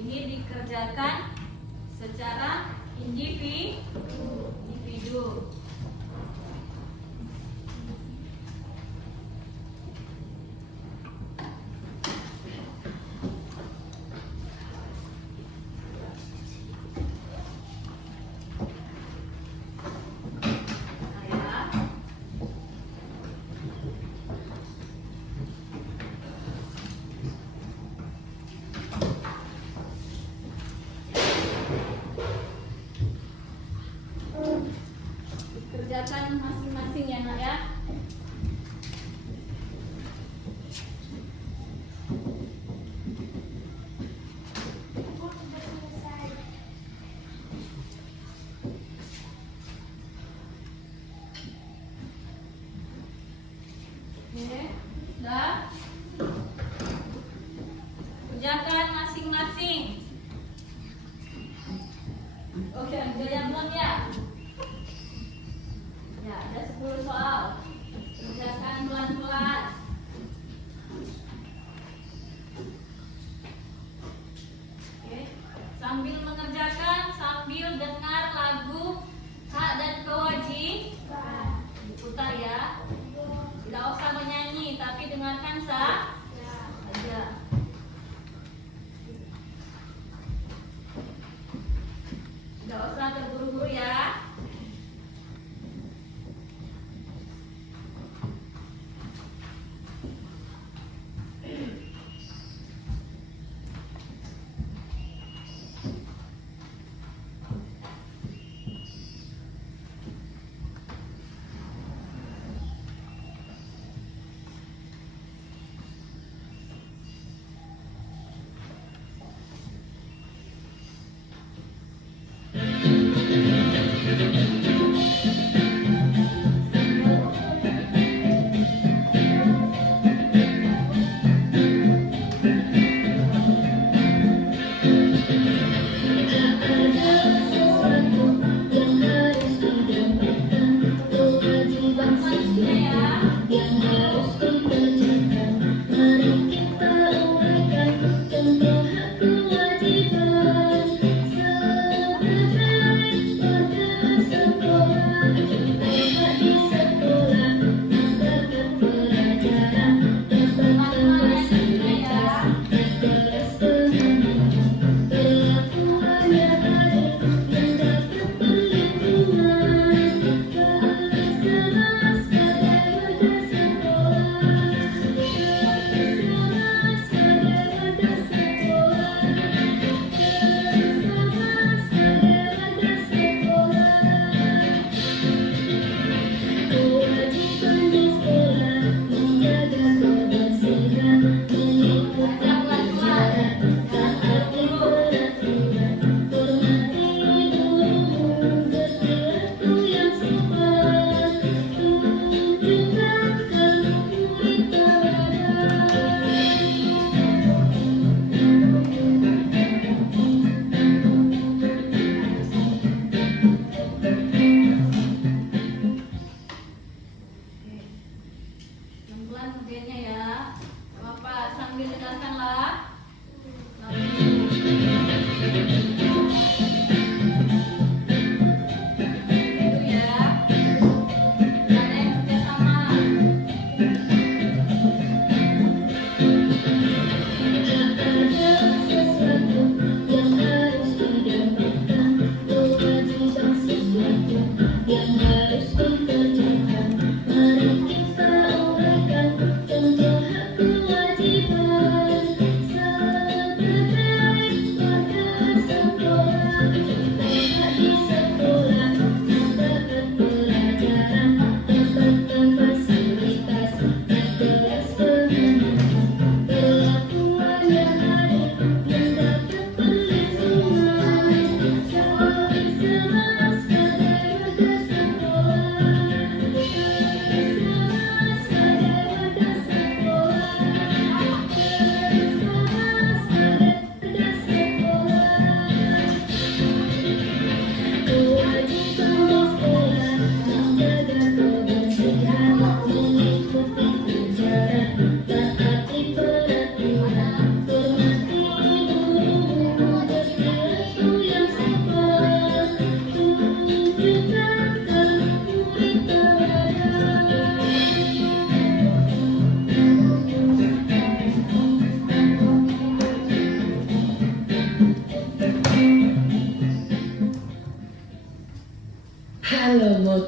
Ini dikerjakan secara individu. Kerjakan masing-masing ya nak ya. Oke, sudah. Kerjakan masing-masing. Oke, ada yang belum ya? Ya, ada 10 soal. Kerjakan pelan-pelan. Oke. Sambil mengerjakan, sambil dengar lagu Hak dan Kewajiban. Diputar ya. Tidak usah menyanyi, tapi dengarkan saja. Tidak usah terburu-buru ya.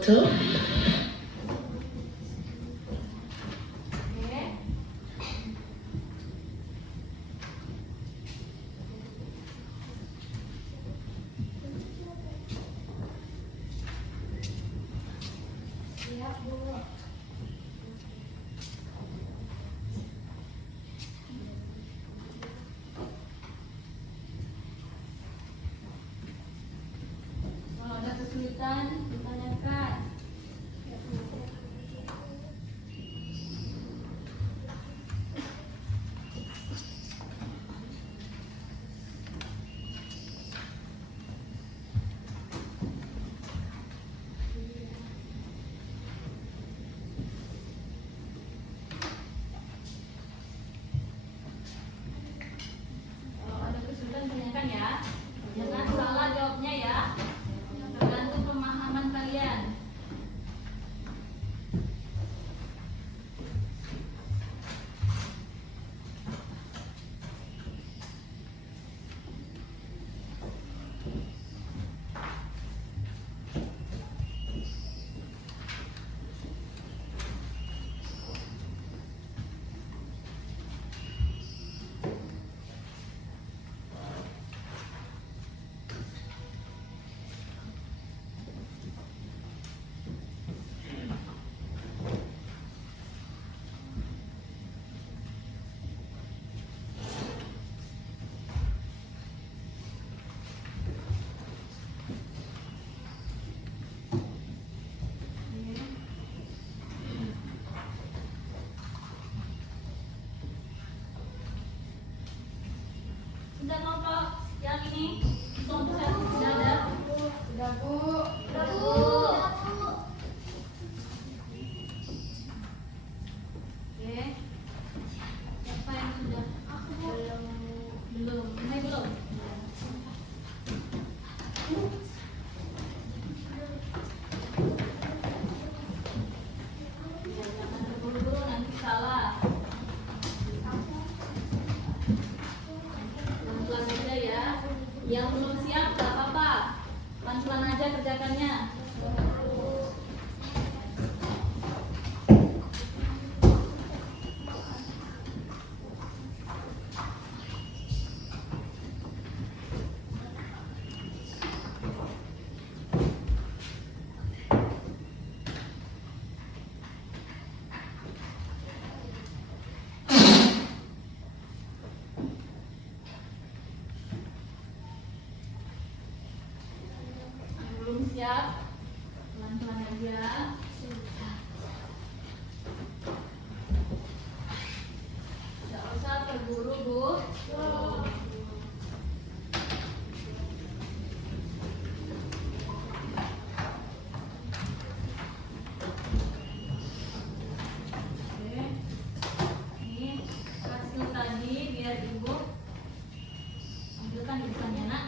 foto. Oke. Siap, Bu. Kalau ada kesulitan, ditanyakan. Kalau ada kesulitan, tanyakan ya. Jangan salah jawabnya ya. Tergantung pemahaman kalian. Sudah kelompok yang ini? Kelompok satu sudah ada? Sudah, Bu. Sudah, Bu. Oke. Siapa yang sudah? Belum. Hai, belum. Ya, jangan terburu-buru nanti salah. Pelan-pelan aja ya. Yang belum siap gak apa-apa. Pelan-pelan aja kerjakannya. Yang belum siap, pelan-pelan aja. Tidak usah terburu, Bu. Oke. Ini hasil tadi biar Ibu ambilkan di depannya, Nak.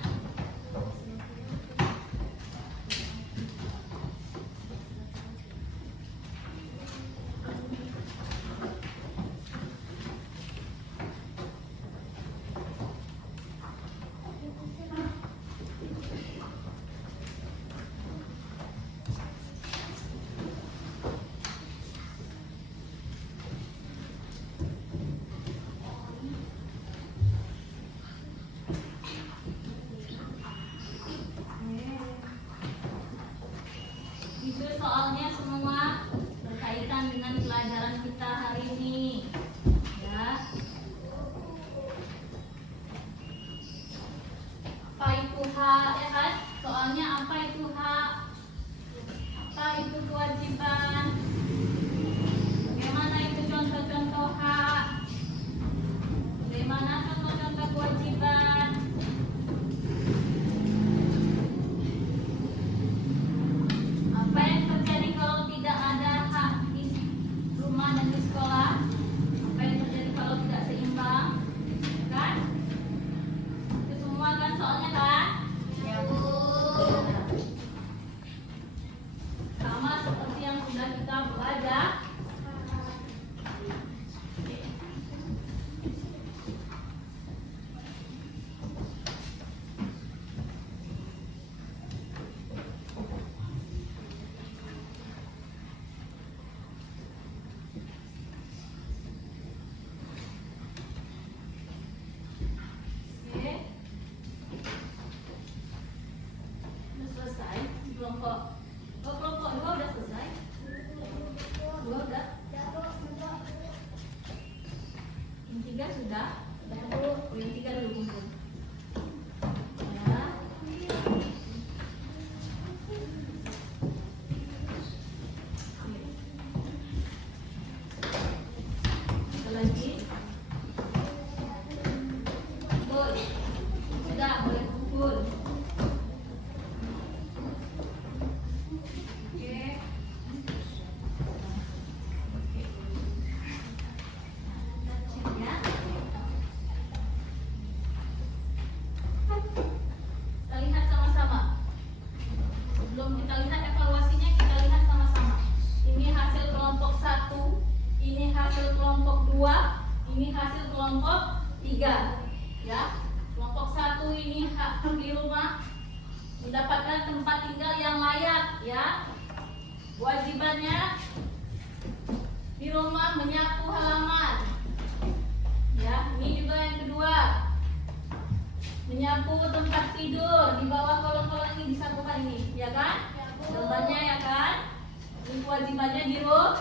Itu soalnya semua berkaitan dengan pelajaran kita hari ini. Ya. Apa itu hak, ya kan? Soalnya apa itu hak? Apa itu kewajiban? Bagaimana itu contoh-contoh hak? Bagaimana contoh-contoh kewajiban? Apa yang terjadi kalau tidak ada hak di rumah dan di sekolah? Apa yang terjadi kalau tidak seimbang? Kan? Itu semua kan soalnya kan? Ya, Bu. Sama seperti yang sudah kita belajar. 3. Ya, kelompok 1 ini hak di rumah mendapatkan tempat tinggal yang layak. Ya, kewajibannya di rumah menyapu halaman. Ya, ini juga yang kedua, menyapu tempat tidur. Di bawah kolom-kolom ini disatukan ini, ya kan? Jawabannya ya kan? Ini kewajibannya di rumah.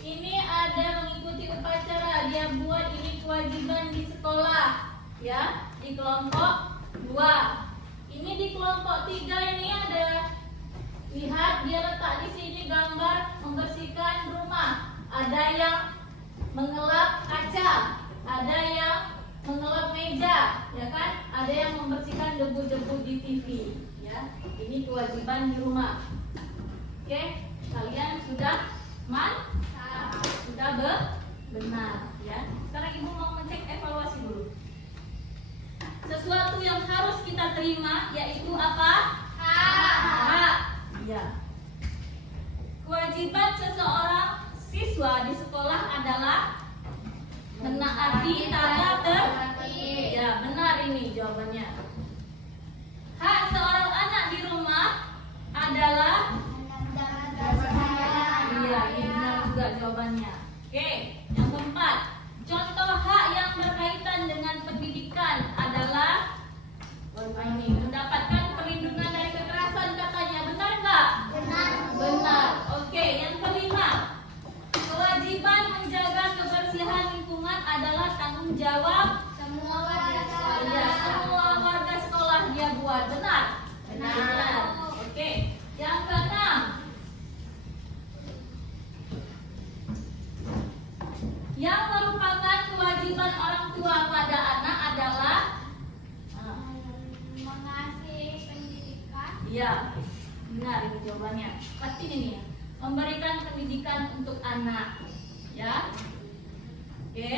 Ini ada mengikuti upacara, dia buat ini kewajiban di sekolah. Ya, di kelompok 2. Ini di kelompok 3 ini ada, lihat dia letak di sini gambar membersihkan rumah. Ada yang mengelap kaca, ada yang mengelap meja, ya kan? Ada yang membersihkan debu-debu di TV, ya. Ini kewajiban di rumah. Oke, kalian sudah sudah benar, ya. Sekarang ibu mau ngecek evaluasi dulu. Sesuatu yang harus kita terima yaitu apa? Hak. Ya. Kewajiban seseorang siswa di sekolah adalah menaati tata tertib. Ya, benar ini jawabannya. Hak seorang anak di rumah adalah, iya, ini benar juga jawabannya. Oke, yang keempat, contoh hak yang berkaitan dengan pendidikan adalah ini mendapatkan perlindungan dari kekerasan katanya, benar nggak? Benar. Oke, yang kelima, kewajiban menjaga kebersihan lingkungan adalah tanggung jawab Semua warga ya, semua warga sekolah dia buat, benar? Benar. Oke, yang keenam, yang merupakan kewajiban orang tua pada anak adalah mengasihi pendidikan. iya, benar ini jawabannya. Pasti ini ya, memberikan pendidikan untuk anak, ya. Oke.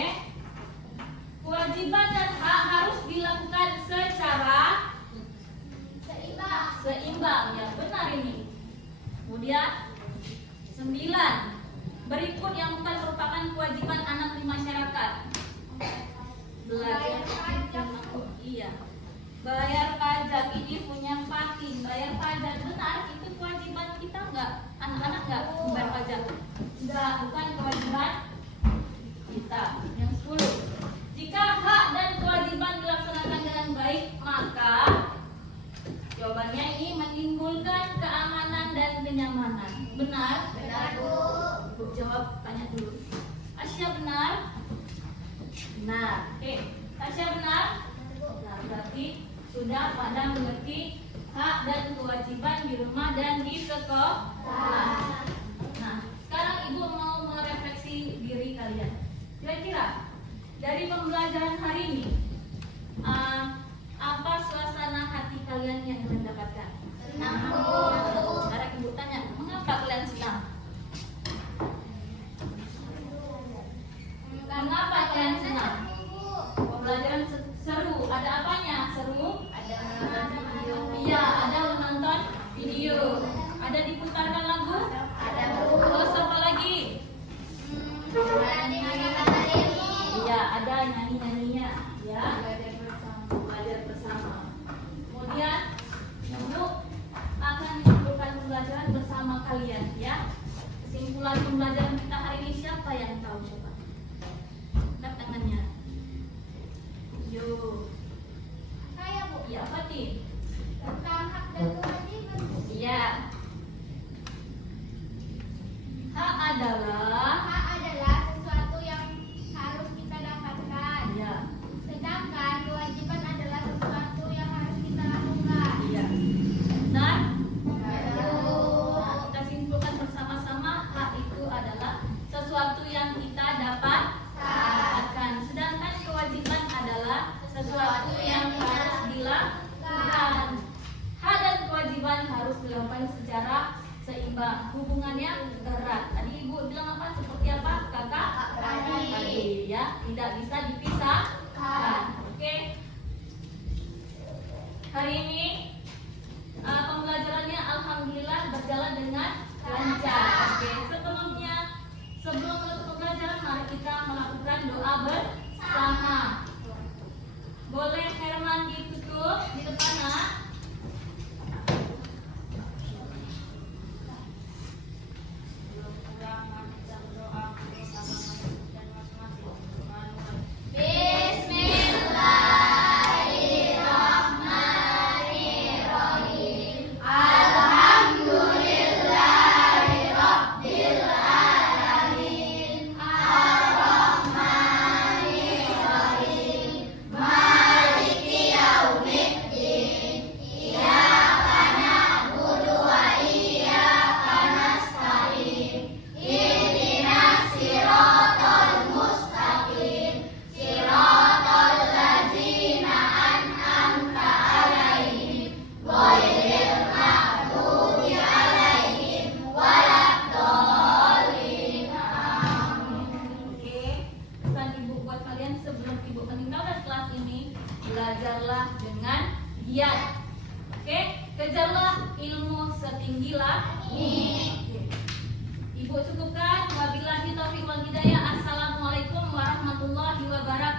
Kewajiban dan hak harus dilakukan secara seimbang, ya, benar ini. Kemudian 9. Berikut yang bukan merupakan kewajiban anak di masyarakat. Belajar pajak. Iya. Bayar pajak, ini punya pakin, bayar pajak, benar, itu kewajiban kita nggak? Anak-anak nggak membayar pajak? Enggak, bukan kewajiban kita. Yang 10. Jika hak dan kewajiban dilaksanakan dengan baik, maka jawabannya ini menimbulkan keamanan dan kenyamanan. Benar? Benar, Bu. Ibu jawab, tanya dulu. Asya benar? Benar. Oke, Tasya benar? Nah, berarti sudah pada mengerti hak dan kewajiban di rumah dan di sekolah. Nah, sekarang ibu mau merefleksi diri kalian. Kira-kira dari pembelajaran hari ini, apa suasana hati kalian yang kalian dapatkan? Senang, Bu. Sekarang ibu tanya, mengapa kalian senang? Mengapa kalian senang? Pembelajaran seru. Ada apanya? Seru? Ada menonton video. Iya, ada menonton video. Ada diputarkan lagu? Ada, Bu. Terus apa lagi? Iya, ada nyanyi-nyanyinya, ya. Belajar bersama. Kemudian, ibu akan mengumpulkan pembelajaran bersama kalian, ya. Kesimpulan pembelajaran kita hari ini siapa yang tahu coba? Angkat tangannya. Yo. Saya, Bu. Iya, Fatin. Tentang hak dan kewajiban, Bu. Iya. Hak adalah, Hak adalah sesuatu yang harus kita dapatkan. ya, Sedangkan kewajiban adalah sesuatu yang harus kita lakukan. iya. Benar? Betul. Nah, kita simpulkan bersama-sama, hak itu adalah sesuatu yang kita dapatkan. Sedangkan kewajiban adalah sesuatu yang harus dilakukan. Hak dan kewajiban harus dilakukan secara seimbang. Hubungannya erat. Tadi ibu bilang apa? Seperti apa? Kakak adik, ya, tidak bisa dipisahkan. Oke. Hari ini pembelajarannya alhamdulillah berjalan dengan lancar. Oke. Sebelum menutup pembelajaran, mari kita melakukan doa bersama. belajarlah dengan giat. Oke, kejarlah ilmu setinggi langit. Ibu cukupkan. Wabillahi taufiq wal hidayah. Assalamualaikum warahmatullahi wabarakatuh.